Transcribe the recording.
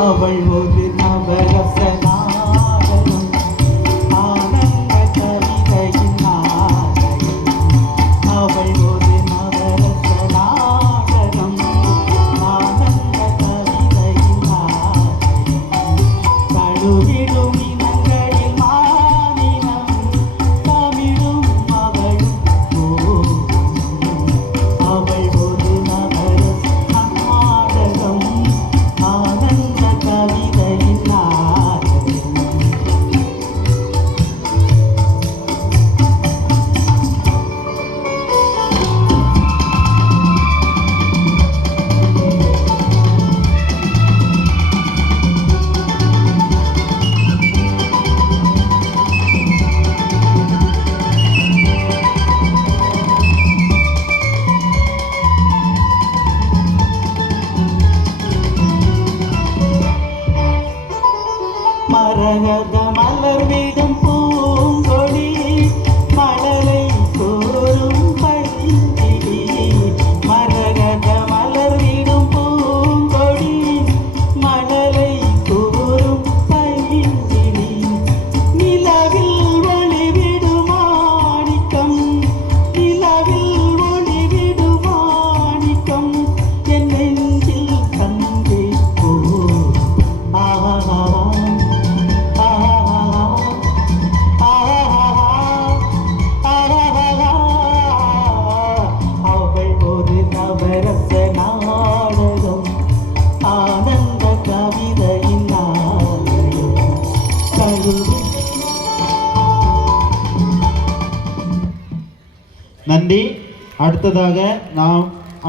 estava envolvido. மலர்விடும் பூங்கொடி மலர் பிறந்த நாடகம் ஆனந்த கவிதையின் நன்றி. அடுத்ததாக நாம்